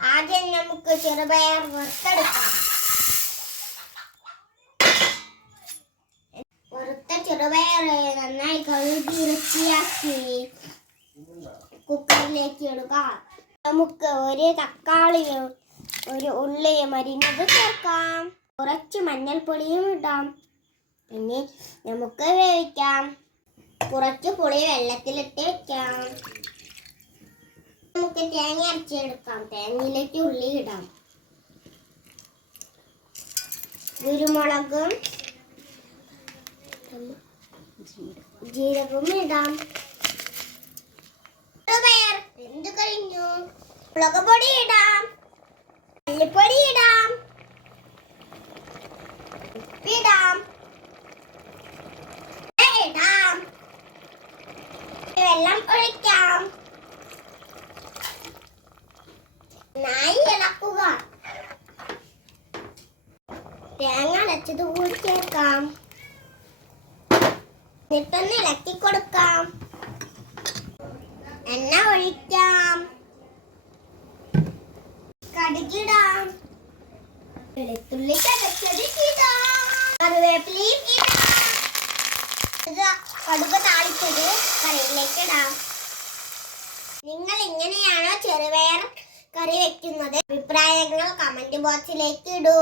ആദ്യം നമുക്ക് ചെറുപയർ വറുത്തെടുക്കാം. വറുത്ത ചെറുപയർ നന്നായി കഴുകി വൃത്തിയാക്കി കുക്കറിലേക്ക് എടുക്കാം നമുക്ക് ഒരു തക്കാളിയും ഒരു ഉള്ളിയും അരിഞ്ഞത് ചേർക്കാം. കുറച്ച് മഞ്ഞൾപ്പൊടിയും ഇടാം. പിന്നെ നമുക്ക് വേവിക്കാം. കുറച്ച് പുളി വെള്ളത്തിലിട്ട് വെക്കാം. നമുക്ക് തേങ്ങ അരച്ചെടുക്കാം. തേങ്ങയിലേക്ക് ഉള്ളി ഇടാം. കുരുമുളകും ജീരകവും ഇടാം. എന്ത് കഴിഞ്ഞു. മുളകുപൊടി ഇടാം. മല്ലിപ്പൊടി ഇടാം. ഉപ്പിടാം ഇടാം. വെള്ളം ഒഴിക്കാം. ഇളക്കുക. തേങ്ങ അടച്ചത് കൂടി എന്നിട്ടൊന്ന് ഇളക്കി കൊടുക്കാം. എണ്ണ ഒഴിക്കാം. കടുകിടാം. വെളുത്തുള്ളി കടച്ചത് കറിവേപ്പിലയും കടുക് താളിച്ചത് കറിയിലേക്ക് നിങ്ങൾ ഇങ്ങനെയാണോ ചെറുപയർ കറി വെക്കുന്നത്. അഭിപ്രായങ്ങൾ കമന്റ് ബോക്സിലേക്ക് ഇടൂ.